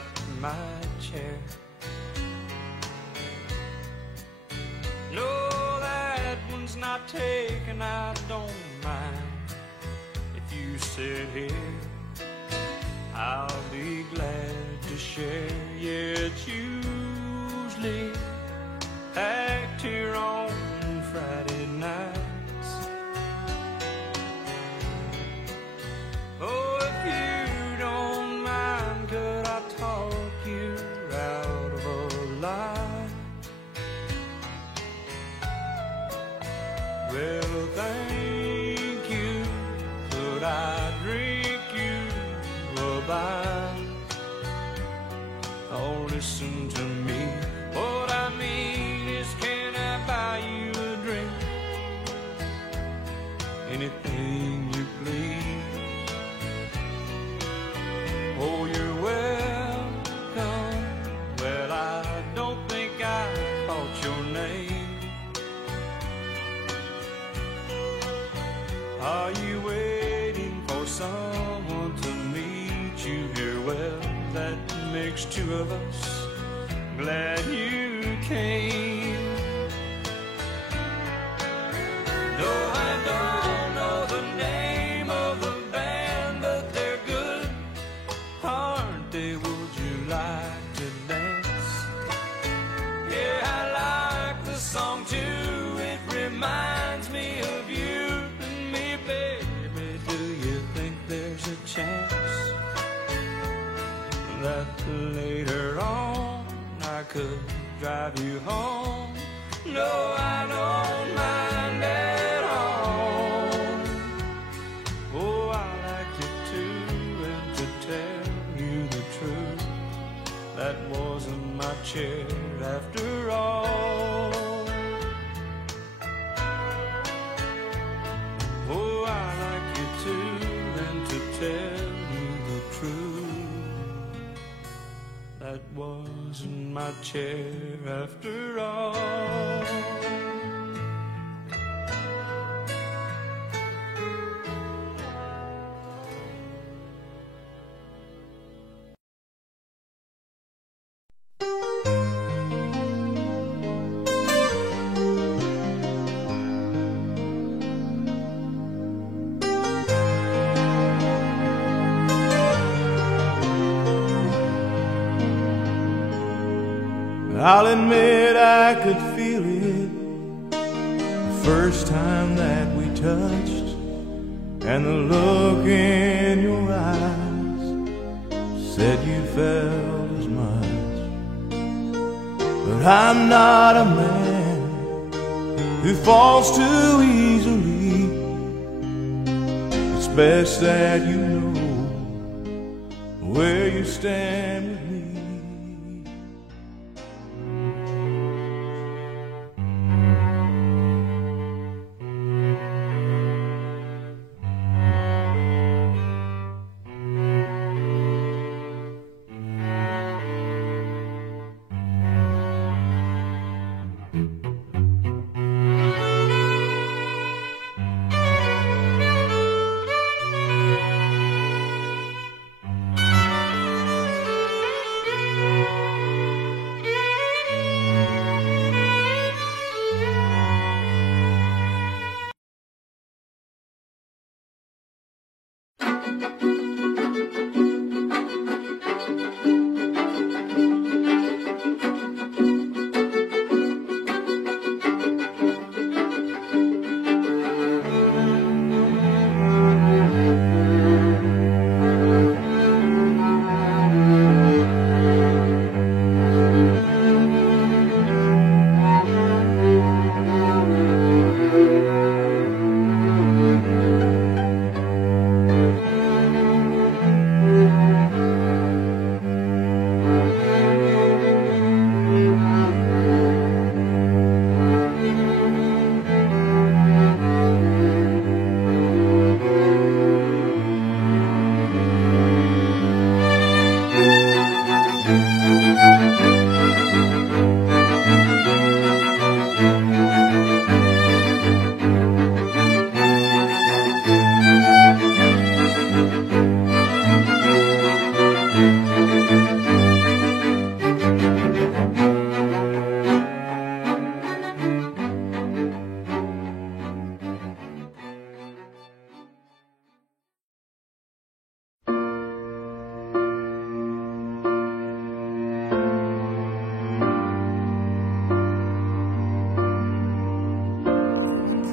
got my chair. No, that one's not taken, I don't mind. If you sit here, I'll be glad to share. Yeah, it's usually packed here on Friday nights. Oh, if you don't mind, could I talk you out of a lie? Well, thank you, could I drink you a bite? Oh, listen to me, what I mean is, can I buy you a drink? Anything you please. Oh, you're welcome. Well, I don't think I caught your name. Are you waiting for someone to meet you here? Well, that makes two of us. Glad you came. No, I don't know the name of the band, but they're good, aren't they? Would you like to dance? Yeah, I like the song too. It reminds me of you and me, baby. Do you think there's a chance that later on I could drive you home? No, I don't mind at all. Oh, I like you too, and to tell you the truth, that wasn't my chair after all. Oh, I like you too, and to tell you the truth, that wasn't my chair after all. I'll admit I could feel it the first time that we touched, and the look in your eyes said you felt as much. But I'm not a man who falls too easily. It's best that you know where you stand with me.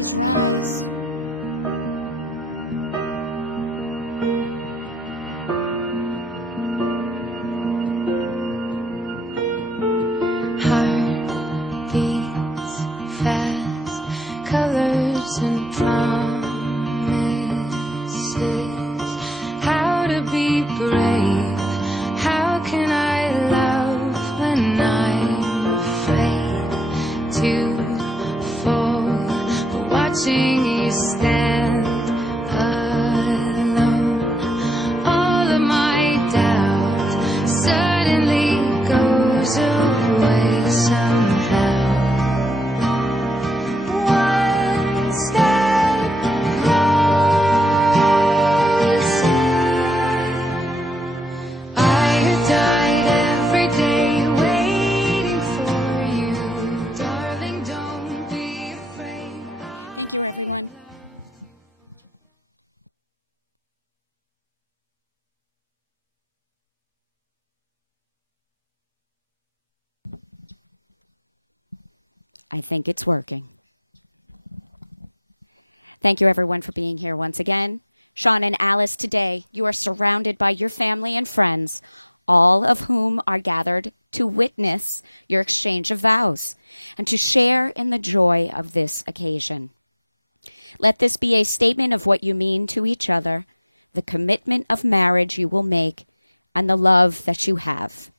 always rise. Heartbeats fast, colors and promises. How to be brave? How can I love when I'm afraid to fall? But watching you stand alone, all of my doubt suddenly goes away somehow. One step closer. I have died every day waiting for you. Darling, don't be afraid. Thank you, everyone. I think it's working. Thank you, everyone, for being here once again. Sean and Alice, today you are surrounded by your family and friends, all of whom are gathered to witness your exchange of vows and to share in the joy of this occasion. Let this be a statement of what you mean to each other, the commitment of marriage you will make, and the love that you have.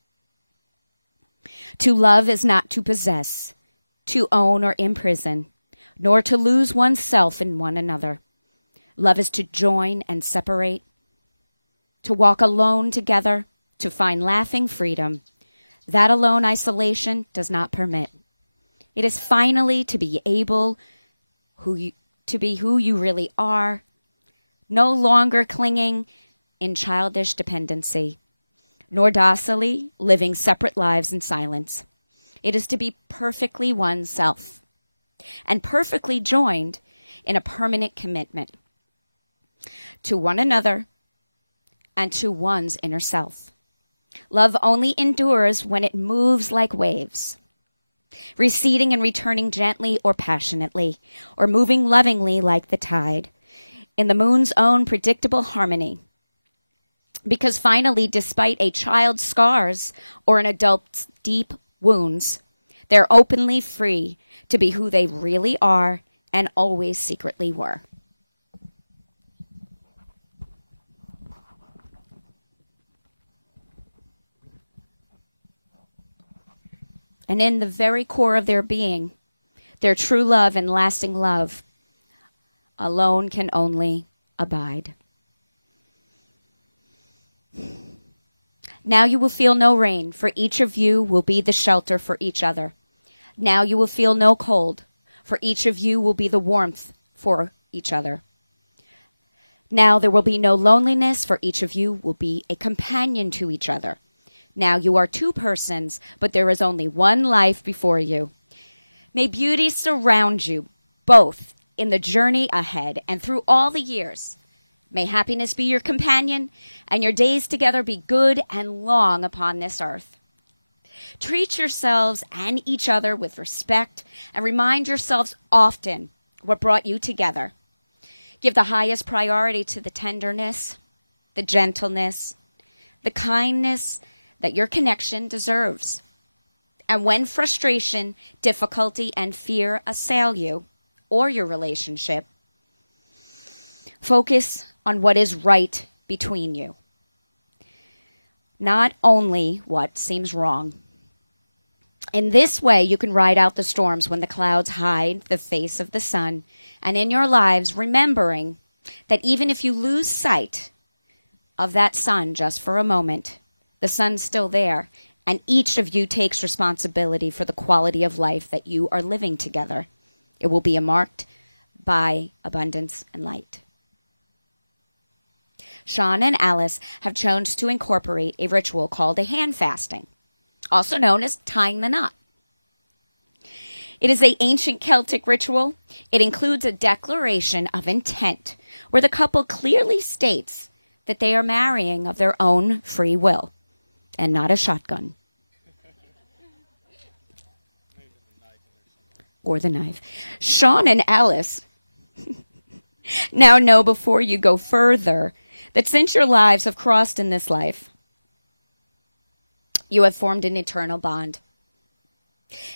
To love is not to possess, to own or imprison, nor to lose oneself in one another. Love is to join and separate, to walk alone together, to find laughing freedom. That alone isolation does not permit. It is finally to be able to be who you really are, no longer clinging in childish dependency, nor docilely living separate lives in silence. It is to be perfectly oneself and perfectly joined in a permanent commitment to one another and to one's inner self. Love only endures when it moves like waves, receding and returning gently or passionately, or moving lovingly like the tide, in the moon's own predictable harmony. Because finally, despite a child's scars or an adult's deep wounds, they're openly free to be who they really are and always secretly were. And in the very core of their being, their true love and lasting love alone can only abide. Now you will feel no rain, for each of you will be the shelter for each other. Now you will feel no cold, for each of you will be the warmth for each other. Now there will be no loneliness, for each of you will be a companion to each other. Now you are two persons, but there is only one life before you. May beauty surround you, both in the journey ahead and through all the years. May happiness be your companion, and your days together be good and long upon this earth. Treat yourselves and each other with respect, and remind yourselves often what brought you together. Give the highest priority to the tenderness, the gentleness, the kindness that your connection deserves. And when frustration, difficulty, and fear assail you or your relationship, focus on what is right between you, not only what seems wrong. In this way, you can ride out the storms when the clouds hide the face of the sun, and in your lives, remembering that even if you lose sight of that sun just for a moment, the sun's still there, and each of you takes responsibility for the quality of life that you are living together. It will be marked by abundance and light. Sean and Alice have chosen to incorporate a ritual called a hand fasting, also known as tying the knot. It is an ancient Celtic ritual. It includes a declaration of intent where the couple clearly states that they are marrying of their own free will and not a shotgun or the knife. Sean and Alice Now know before you go further that since your lives have crossed in this life, you have formed an eternal bond.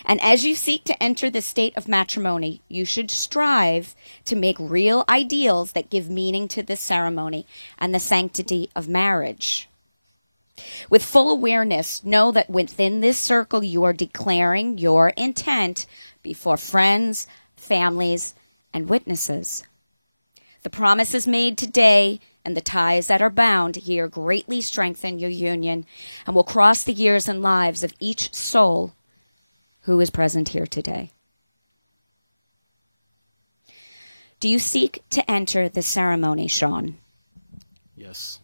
And as you seek to enter the state of matrimony, you should strive to make real ideals that give meaning to this ceremony and the sanctity of marriage. With full awareness, know that within this circle you are declaring your intent before friends, families, and witnesses. The promises made today and the ties that are bound here greatly strengthen your union and will cross the years and lives of each soul who is present here today. Do you seek to enter the ceremony, Sean? Yes.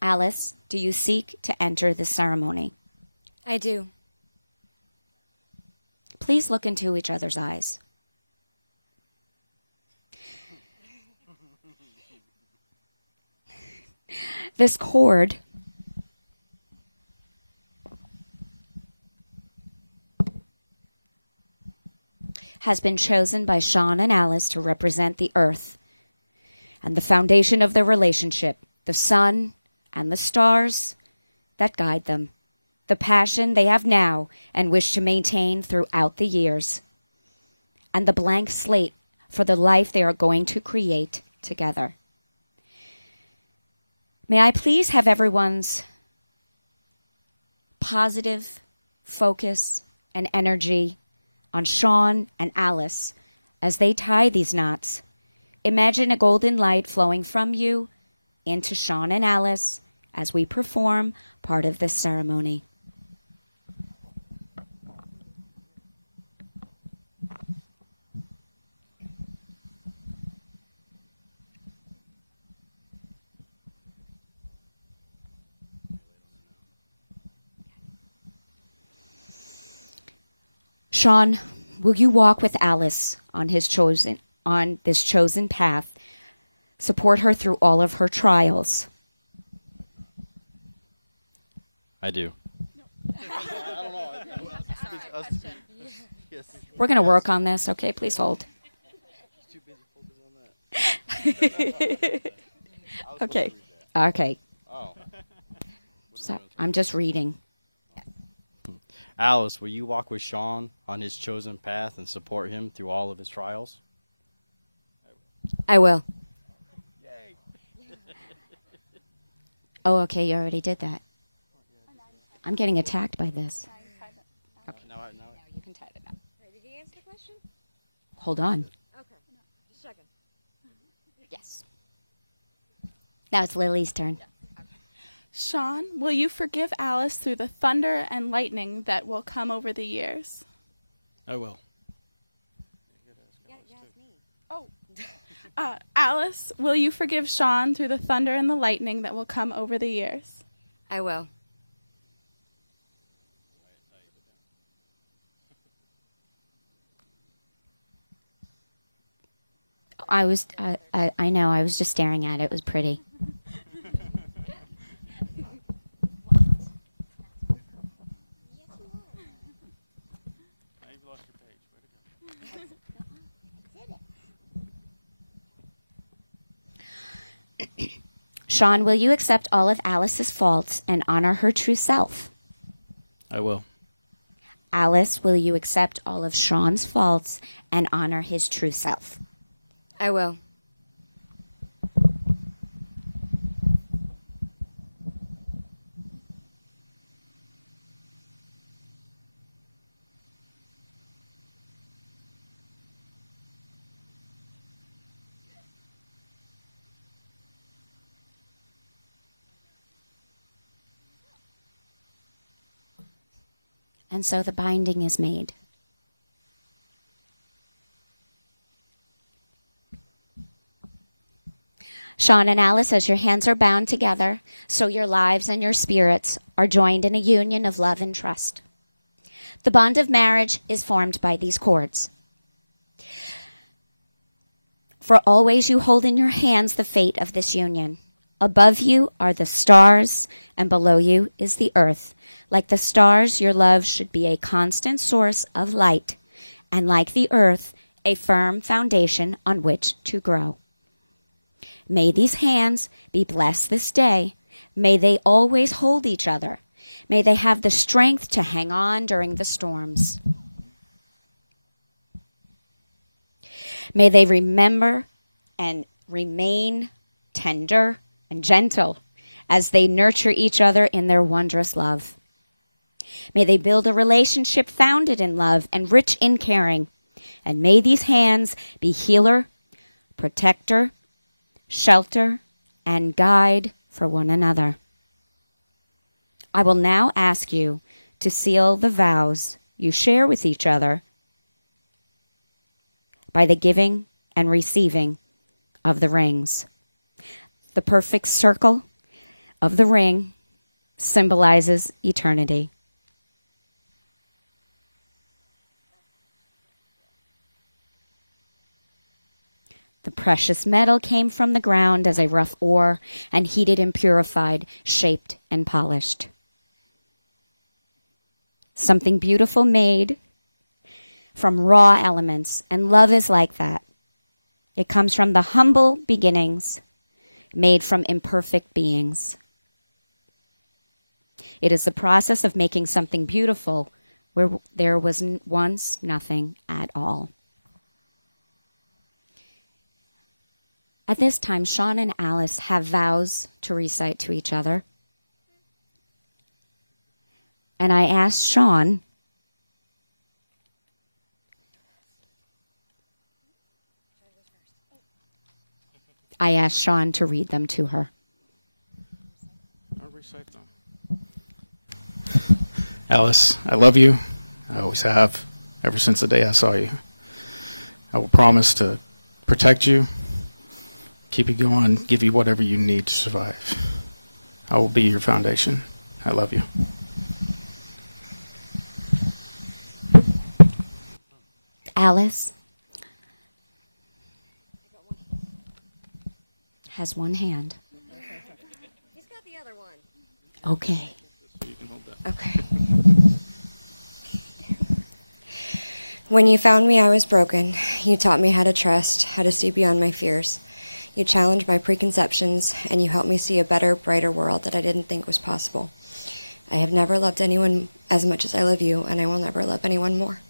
Alice, do you seek to enter the ceremony? I do. Please look into each other's eyes. This cord has been chosen by Sean and Alice to represent the earth and the foundation of their relationship, the sun and the stars that guide them, the passion they have now and wish to maintain throughout the years, and the blank slate for the life they are going to create together. May I please have everyone's positive focus and energy on Sean and Alice as they tie these knots. Imagine a golden light flowing from you into Sean and Alice as we perform part of this ceremony. Sean, will you walk with Alice on this chosen path, support her through all of her trials? I do. We're going to work on this, okay? Please hold. Okay. Okay. So, I'm just reading. Alice, will you walk with Sean on his chosen path and support him through all of his trials? I will. Yay. Oh, okay, you already did that. I'm getting attacked by this. Okay. No, You can tie it up. Did he answer the question? Hold on. Okay. Just a second. Yes. Now it's Lily's turn. Sean, will you forgive Alice through the thunder and lightning that will come over the years? I will. Oh. Alice, will you forgive Sean through the thunder and the lightning that will come over the years? I will. I know, I was just staring at it. It was pretty. Sean, will you accept all of Alice's faults and honor her true self? I will. Alice, will you accept all of Sean's faults and honor his true self? I will. And so the binding is made. Sean and Alice, as your hands are bound together, so your lives and your spirits are joined in a union of love and trust. The bond of marriage is formed by these cords. For always you hold in your hands the fate of this union. Above you are the stars, and below you is the earth. Like the stars, your love should be a constant source of light, and like the earth, a firm foundation on which to grow. May these hands be blessed this day. May they always hold each other. May they have the strength to hang on during the storms. May they remember and remain tender and gentle as they nurture each other in their wondrous love. May they build a relationship founded in love and rich in caring. And may these hands be healer, protector, shelter, and guide for one another. I will now ask you to seal the vows you share with each other by the giving and receiving of the rings. The perfect circle of the ring symbolizes eternity. The precious metal came from the ground as a rough ore, and heated and purified, shaped and polished. Something beautiful made from raw elements, and love is like that. It comes from the humble beginnings, made from imperfect beings. It is the process of making something beautiful where there was once nothing at all. At this time, Sean and Alice have vows to recite to each other. And I asked Sean to read them to her. I'll recite them. Alice, I love you. I always have, ever since the day I saw you. I will promise to protect you, keep you going, give you whatever you need to survive. I will be your foundation. I love you. Alice has one hand. He's got the other one. Okay. You can hold that. Okay. When you found me, I was broken. You taught me how to trust, how to see beyond my fears. You challenged my preconceptions, and you helped me see a better, brighter world that I didn't think was possible. I have never loved anyone as much as I love you, and I will never love anyone more.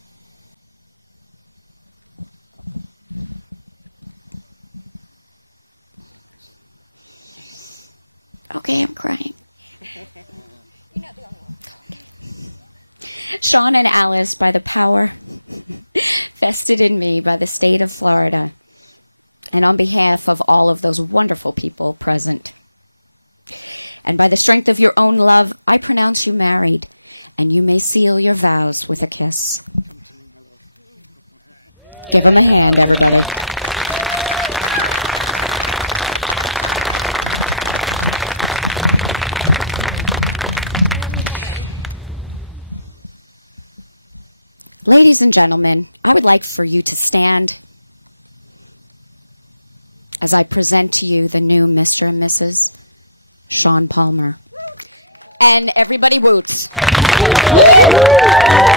Okay, I'm crying. Sean and Alice, by the power vested in me by the state of Florida, and on behalf of all of those wonderful people present, and by the strength of your own love, I pronounce you married, and you may seal your vows with a kiss. Give them a hand, everybody. Ladies and gentlemen, I would like for you to stand as I present to you the new Mr. and Mrs. Sean Palmer. And everybody woots. Woo!